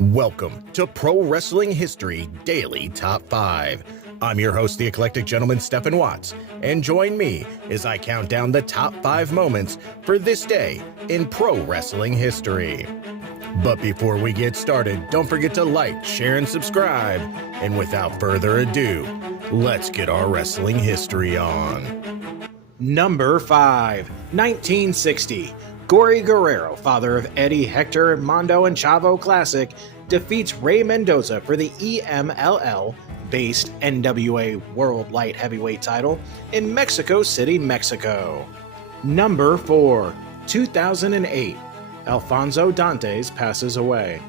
Welcome to Pro Wrestling History Daily Top 5. I'm your host, the eclectic gentleman, Stephen Watts, and join me as I count down the top 5 moments for this day in pro wrestling history. But before we get started, don't forget to like, share, and subscribe. And without further ado, let's get our wrestling history on. Number 5, 1960. Gory Guerrero, father of Eddie, Hector, Mondo, and Chavo Classic, defeats Rey Mendoza for the EMLL-based NWA World Light Heavyweight title in Mexico City, Mexico. Number 4, 2008. Alfonso Dantes passes away.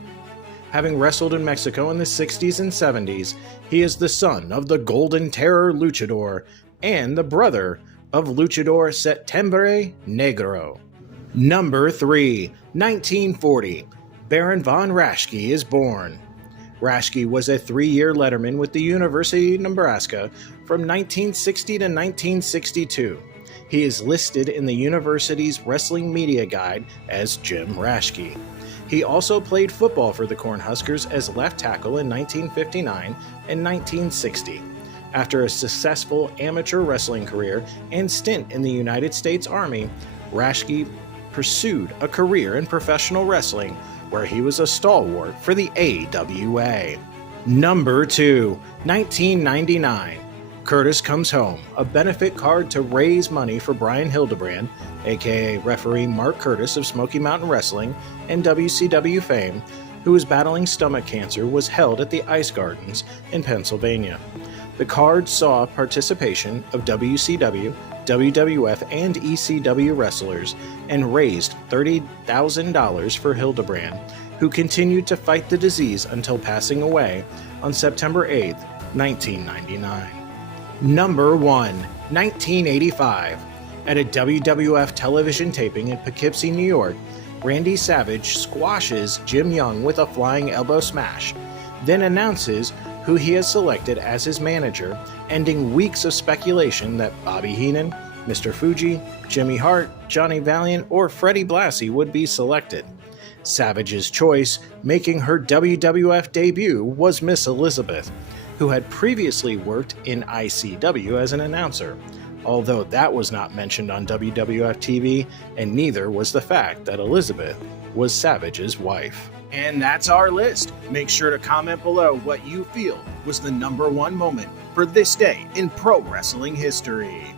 Having wrestled in Mexico in the 60s and 70s, he is the son of the Golden Terror Luchador and the brother of Luchador Septiembre Negro. Number 3, 1940. Baron von Raschke is born. Raschke was a 3-year letterman with the University of Nebraska from 1960 to 1962. He is listed in the university's wrestling media guide as Jim Raschke. He also played football for the Cornhuskers as left tackle in 1959 and 1960. After a successful amateur wrestling career and stint in the United States Army, Raschke pursued a career in professional wrestling where he was a stalwart for the AWA. Number 2, 1999. Curtis Comes Home, a benefit card to raise money for Brian Hildebrand, aka referee Mark Curtis of Smoky Mountain Wrestling and WCW fame, who was battling stomach cancer, was held at the Ice Gardens in Pennsylvania. The card saw participation of WCW, WWF, and ECW wrestlers and raised $30,000 for Hildebrand, who continued to fight the disease until passing away on September 8, 1999. Number 1, 1985. At a WWF television taping in Poughkeepsie, New York, Randy Savage squashes Jim Young with a flying elbow smash, then announces who he has selected as his manager, ending weeks of speculation that Bobby Heenan, Mr. Fuji, Jimmy Hart, Johnny Valiant, or Freddie Blassie would be selected. Savage's choice, making her WWF debut, was Miss Elizabeth, who had previously worked in ICW as an announcer, although that was not mentioned on WWF TV, and neither was the fact that Elizabeth was Savage's wife. And that's our list. Make sure to comment below what you feel was the number 1 moment for this day in pro wrestling history.